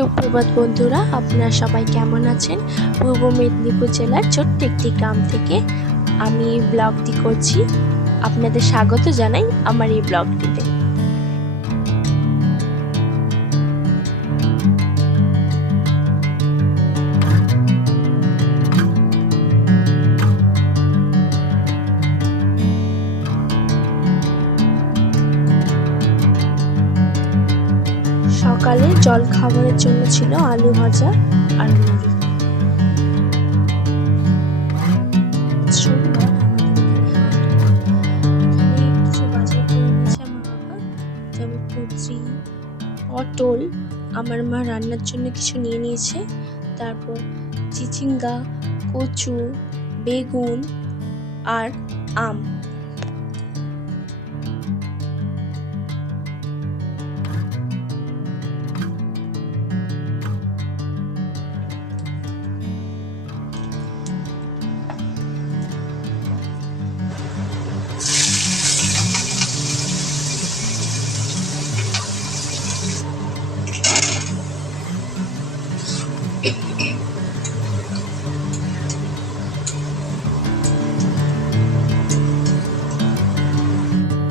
সুপ্রভাত বন্ধুরা, আপনারা সবাই কেমন আছেন? পূর্ব মেদিনীপুর জেলার ছোট্ট একটি গ্রাম থেকে আমি এই ব্লগটি করছি। আপনাদের স্বাগত জানাই আমার এই ব্লগটিতে। সকালে জল খাবারের জন্য ছিল আলু ভাজা আর মুড়ি। যেমন কুচি, পটল আমার মা রান্নার জন্য কিছু নিয়ে নিয়েছে, তারপর চিচিঙ্গা, কচু, বেগুন আর আম।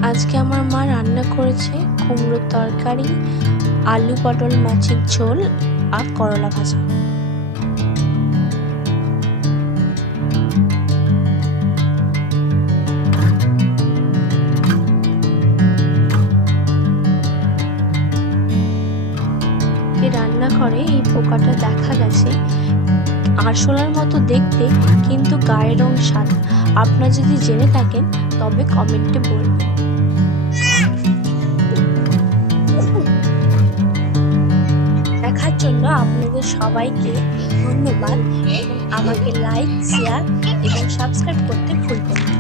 আজকে আমার মা রান্না করেছে কুমড়োর তরকারি, আলু পটল মাছের ঝোল আর করলা ভাজা। এই রান্নাঘরে এই পোকাটা দেখা গেছে আরশোলার মতো দেখতে, কিন্তু গায়ের রং সাদা। আপনারা যদি জেনে থাকেন তবে কমেন্টে বলবেন। দেখার জন্য আপনাদের সবাইকে ধন্যবাদ এবং আমাকে লাইক, শেয়ার এবং সাবস্ক্রাইব করতে ভুলবেন না।